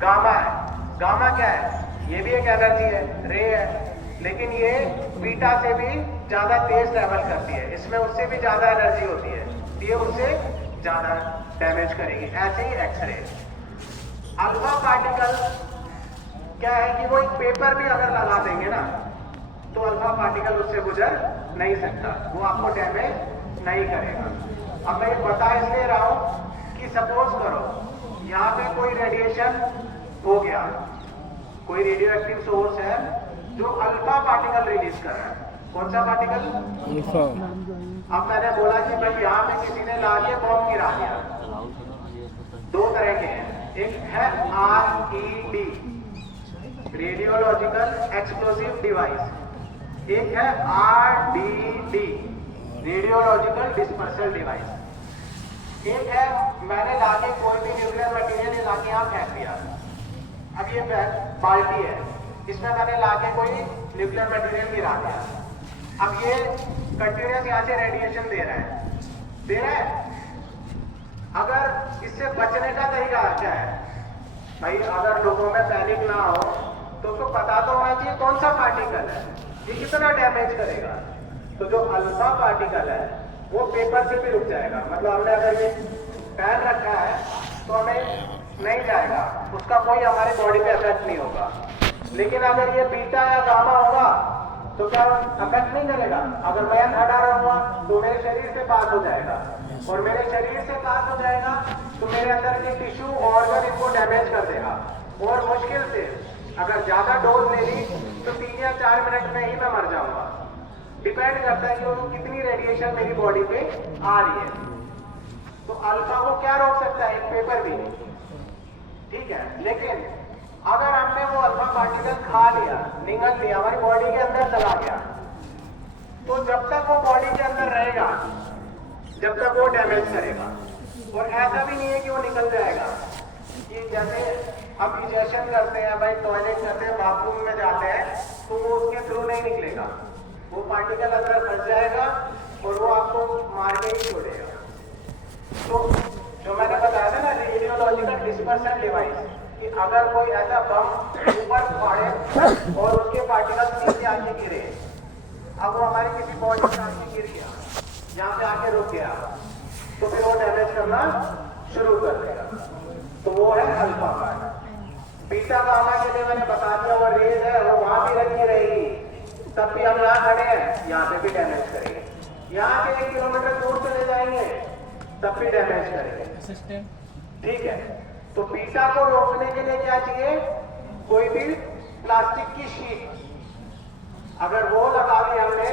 Gamma है। Gamma क्या है? ये भी एक एनर्जी है, रे है, लेकिन ये बीटा से भी ज्यादा तेज ट्रैवल करती है, इसमें उससे भी ज्यादा एनर्जी होती है, ये उससे ज्यादा डैमेज करेगी। ऐसे ही एक्सरे। अल्फा पार्टिकल क्या है कि वो एक पेपर भी अगर लगा देंगे ना तो अल्फा पार्टिकल उससे गुजर नहीं सकता, वो आपको डैमेज नहीं करेगा। अब मैं बता इसलिए रहा हूं कि सपोज करो यहाँ पे कोई रेडिएशन हो गया, कोई रेडियो एक्टिव सोर्स है जो अल्फा पार्टिकल रिलीज कर रहा है। कौन सा पार्टिकल? अल्फा। अब मैंने बोला कि भाई यहाँ पे किसी ने ला के बॉम्ब गिरा दिया। दो तरह के हैं, एक है RED, रेडियोलॉजिकल एक्सप्लोसिव डिवाइस, एक है RDD, रेडियोलॉजिकल डिस्पर्सल डिवाइस। एक है मैंने लाके कोई भी न्यूक्लियर मटेरियल लाके यहाँ फेंक दिया। अब ये बाल्टी है, इसमें मैंने लाके कोई न्यूक्लियर मटेरियल गिरा दिया। अब ये कंटिन्यूस यहाँ से रेडिएशन दे रहा है। अगर इससे बचने का तरीका क्या है? भाई अगर लोगों में पैनिक ना हो तो उसको पता तो होना चाहिए कौन सा पार्टिकल है, ये कितना डैमेज करेगा। तो जो अल्फा पार्टिकल है वो पेपर से भी रुक जाएगा, मतलब हमने अगर ये पहन रखा है तो हमें नहीं जाएगा, उसका कोई हमारे बॉडी पे इफेक्ट नहीं होगा। लेकिन अगर ये बीटा या गामा होगा तो क्या अफेक्ट नहीं करेगा? अगर मैं खड़ा रहूंगा तो मेरे शरीर से पास हो जाएगा, और मेरे शरीर से पास हो जाएगा तो मेरे अंदर के टिश्यू ऑर्गन इनको डैमेज कर देगा, और मुश्किल से अगर ज्यादा डोज ले ली तो 3 या 4 मिनट में ही मैं मर जाऊंगा। डिपेंड करता है कि वो कितनी रेडिएशन मेरी बॉडी पे आ रही है। तो अल्फा को क्या रोक सकता है? एक पेपर भी नहीं, ठीक है। लेकिन अगर हमने वो अल्फा पार्टिकल खा लिया, निगल लिया, हमारी बॉडी के अंदर चला गया, तो जब तक वो बॉडी के अंदर रहेगा जब तक वो डैमेज करेगा। और ऐसा भी नहीं है कि वो निकल जाएगा, कि जैसे हम इंजेक्शन करते हैं, भाई टॉयलेट करते हैं, बाथरूम में जाते हैं, तो वो उसके थ्रू नहीं निकलेगा, वो पार्टिकल अंदर फंस जाएगा और वो आपको मार के ही छोड़ेगा। तो जो मैंने बताया था ना, रेडियोलॉजिकल डिस्पर्सल डिवाइस, कि अगर कोई ऐसा बम ऊपर फाड़े और उसके पार्टिकल नीचे आके गिरे, अब वो हमारी किसी बॉडी में आके गिर गया, यहाँ पे आके रुक गया, तो फिर वो डैमेज करना शुरू कर देगा। तो वो है अल्फा पार्ट। बीटा गामा के लिए मैंने बता दिया, वो रेज है, वो वहां भी रखी रहेगी, तब भी हम यहाँ खड़े हैं, यहाँ पे भी डैमेज करेंगे। यहाँ से 1 किलोमीटर दूर चले जाएंगे तब भी डैमेज करेंगे, ठीक है। तो बीटा को रोकने के लिए क्या चाहिए? कोई भी प्लास्टिक की शीट अगर वो लगा दी हमने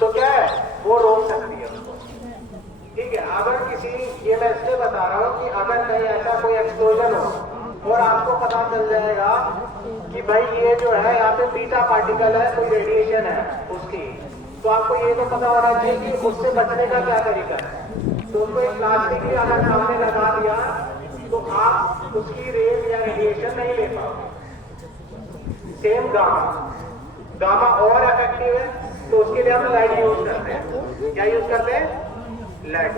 तो क्या है, वो रोक सकती है उसको, ठीक है। अगर किसी, ये मैं इसलिए बता रहा हूँ कि अगर कहीं ऐसा कोई एक्सप्लोजन हो और आपको पता चल जाएगा कि भाई ये जो है यहाँ पे बीटा पार्टिकल है, कोई रेडिएशन है उसकी, तो आपको ये तो पता होना चाहिए कि उससे बचने का क्या तरीका है। तो उसको एक प्लास्टिक भी अगर सामने लगा दिया तो आप उसकी रेज या रेडिएशन नहीं ले पाओगे। सेम गामा और इफेक्टिव है, तो उसके लिए हम लाइट यूज करते हैं। क्या यूज करते हैं? लाइट।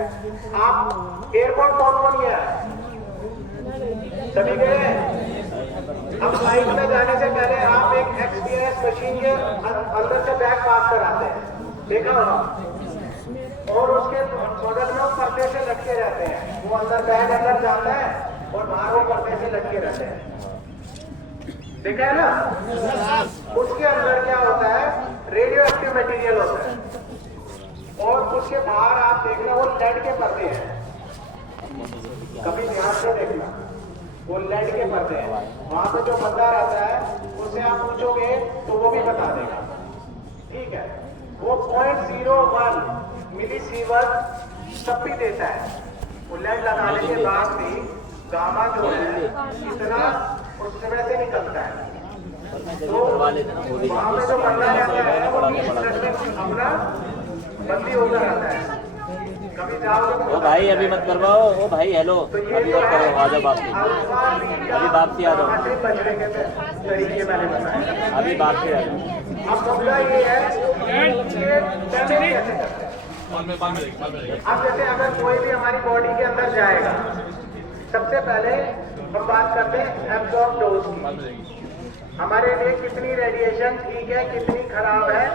आप एयरपोर्ट कौन गया? सभी गए हैं। अब फ्लाइट में जाने से पहले आप एक एक्सपीरियंस मशीन के अंदर से बैग पास कराते हैं, देखा होगा, और उसके बगल में पर्दे से लटके रहते हैं, वो अंदर बैग अंदर जाता है और बाहर वो पर्दे से लटके रहते हैं, देखा है ना। उसके अंदर क्या होता है? रेडियो एक्टिव मटेरियल होता है, और उसके बाहर आप देखना वो लेड के पर्दे हैं, कभी ध्यान से देखना, वो लेड के पर्दे हैं। वहां पे जो बंदा रहता है उससे आप पूछोगे तो वो भी बता देगा, ठीक है। वो 0.01 मिलीसीवर्ट तब भी देता है। वो लेड लगाने के बाद भी गामा जो है इतना उस समय से निकलता है। तो वहां पे जो बंदा रहता है वो 20 मिनट में अपना बंदी होता रहता है। कभी जाओगे ओ भाई अभी मत करवाओ, ओ भाई हेलो, अभी और करो, आ जाओ वापसी, अभी वापसी आ जाओ, बचने के तरीके मैंने बताए, अभी वापसी आ जाओ। अब मुद्दा ये है कि कैसे करते हैं। अब जैसे अगर कोई भी हमारी बॉडी के अंदर जाएगा, सबसे पहले हम बात करते हैं एब्जॉर्ब डोज की। हमारे लिए कितनी रेडिएशन ठीक है, कितनी खराब है,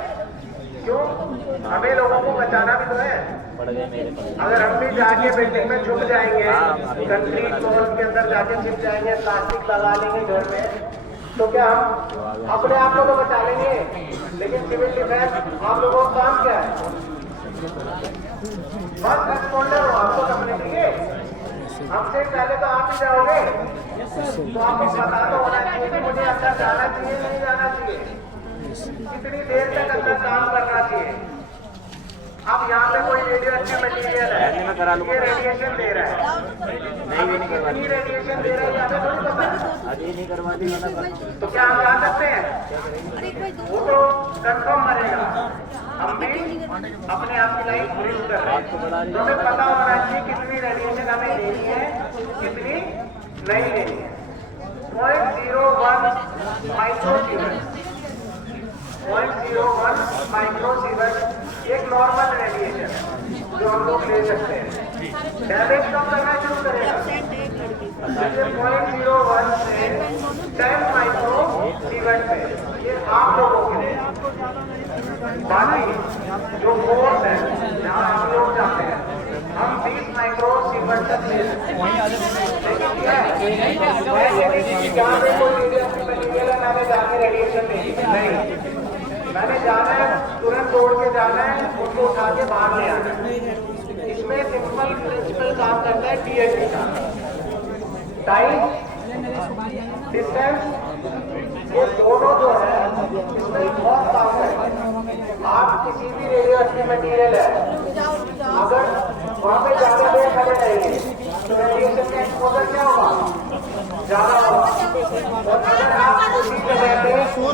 क्यों? हमें लोगों को बचाना भी तो है। पड़ गए मेरे पास। अगर हम भी जाके बिल्डिंग में छुप जाएंगे, कंक्रीट वॉल के अंदर जाके छिप जाएंगे, प्लास्टिक लगा लेंगे घर में, तो क्या हम अपने आप को तो बचा लेंगे, लेकिन सिविल डिफेंस आप लोगों का काम क्या है? फर्स्ट रेस्पॉन्डर हो, आपको कम्युनिटी के, हमसे पहले तो आप ही जाओगे, तो आपको पता तो होना चाहिए कि मुझे अंदर जाना चाहिए नहीं जाना चाहिए, कितनी देर तक अंदर काम करना चाहिए। अब यहाँ पे कोई रेडियो एक्टिव मटीरियल है, ये रेडिएशन दे रहा है, नहीं कितनी रेडिएशन दे रहा है यहाँ पे थोड़ी पता है। अभी नहीं करवा दी तो क्या हम जा सकते हैं? वो तो कंफर्म मरेगा, हम भी अपने आप की लाइफ रिस्क कर रहे हैं। तो हमें पता होना चाहिए कितनी रेडिएशन हमें लेनी है, कितनी नहीं लेनी है। 0.01 माइक्रोसीवर्ट, 0.01 माइक्रोसीवर्ट एक नॉर्मल रेडिएशन है जो हम लोग ले सकते हैं। डैमेज कब करना शुरू करेगा? जैसे 0.01 से 10 माइक्रोसीवर्ट पे, ये आप लोगों के लिए। बाकी जो फोर्स है जहाँ हम लोग जाते हैं, हम 20 माइक्रोसीवर्ट तक ले सकते हैं। लेकिन क्या है, जहाँ पे कोई रेडिएशन मटीरियल है, मैंने जाके रेडिएशन नहीं, मैंने जाना है, तुरंत दौड़ के जाना है, उनको उठा के बाहर ले आना है। इसमें सिंपल प्रिंसिपल काम करता है TSD का, टाइम, डिस्टेंस, ये दोनों जो है इसमें बहुत काम करेंगे। आप किसी भी रेडियो एक्टिव मटीरियल है, अगर वहाँ पे ज्यादा देर खड़े रहेंगे तो रेडिएशन का एक्सपोजर क्या होगा? ज्यादा होगा। और अगर आप उसी जगह पे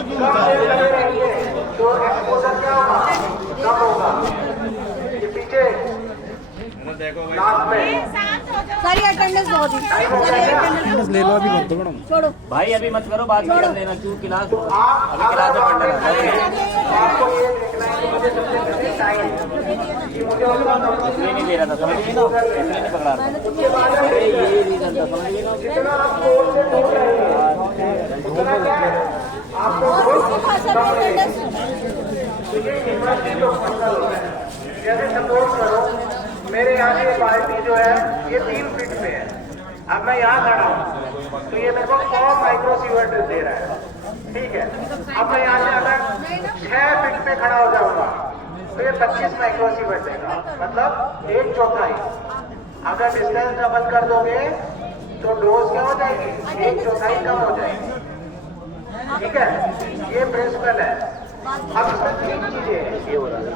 कम देर खड़े रहेंगे तो एक्सपोजर क्या होगा? कम होगा। ये पीछे लास्ट में सारी अटेंडेंस बहुत ही सारी अटेंडेंस ले लो अभी मत दो मैडम। छोड़ो। भाई अभी मत करो, बात कर लेना क्यों क्लास आप अभी क्लास में पढ़ रहा आपको ये देखना है कि मुझे सबसे पहले टाइम, कि मुझे उसका ये नहीं दे रहा था, समझ गए ना, इसलिए नहीं पकड़ा रहा था। उसके बाद अरे ये रीजन था, समझ गए ना। जितना आप कोर्स से दूर रहेंगे उतना क्या है आपको बहुत कम मिलेगा। तो ये यूनिवर्सिटी लोग फंक्शन होता है। जैसे सपोज करो मेरे यहाँ से बाल्टी जो है ये 3 फीट पे है, अब मैं यहाँ खड़ा हूँ तो ये मेरे को 100 माइक्रोसीवर्ट दे रहा है, ठीक है। अब मैं यहाँ से अगर 6 फीट पे खड़ा हो जाऊंगा तो ये 25 माइक्रोसीवर्ट देगा, मतलब 1/4। अगर डिस्टेंस डबल कर दोगे तो डोज क्या हो जाएगी? 1/4 कम हो जाएगी, ठीक है। ये प्रिंसिपल है। अब इसमें 3 चीजें हैं।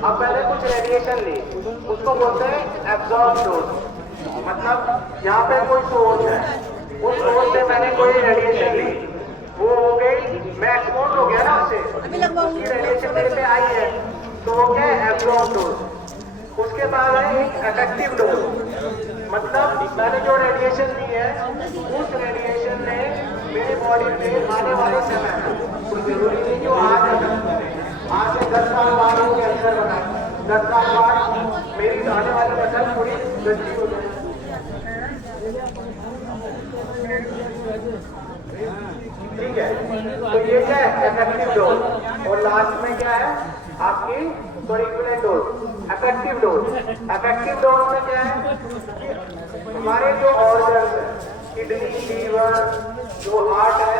अब मैंने कुछ रेडिएशन ली, उसको बोलते हैं एब्जॉर्ब डोज, मतलब यहाँ पे कोई सोर्स है, उस सोर्स से मैंने कोई रेडिएशन ली, वो हो गई, मैं एक्सपोज हो गया ना उससे, उसकी रेडिएशन मेरे पे आई है, तो वो क्या है? Absorb dose. उसके बाद है एक इफेक्टिव डोज, मतलब मैंने जो रेडिएशन ली है उस रेडिएशन ने मेरी बॉडी पे आने वाले समय में, कोई जरूरी नहीं कि वो आज से 10 साल बाद वो कैंसर बना, 10 साल बाद मेरी आने वाली नस्ल पूरी गंदी हो जाए, ठीक है। तो ये क्या है? Effective dose. और लास्ट में क्या है आपकी equivalent dose, effective dose. Effective dose में क्या है कि हमारे जो ऑर्गन्स है, किडनी, लीवर, जो हार्ट है,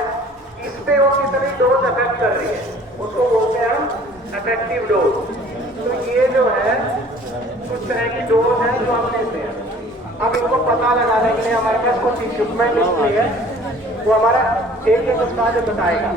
इस पे वो कितनी डोज इफेक्ट कर रही है, उसको बोलते हैं हम इफेक्टिव डोज। तो ये जो है कुछ तरह की डोज है जो हम लेते हैं। अब इनको पता लगाने के लिए हमारे पास कुछ इक्विपमेंट इसलिए है, वो हमारा एक उस्ताद बताएगा।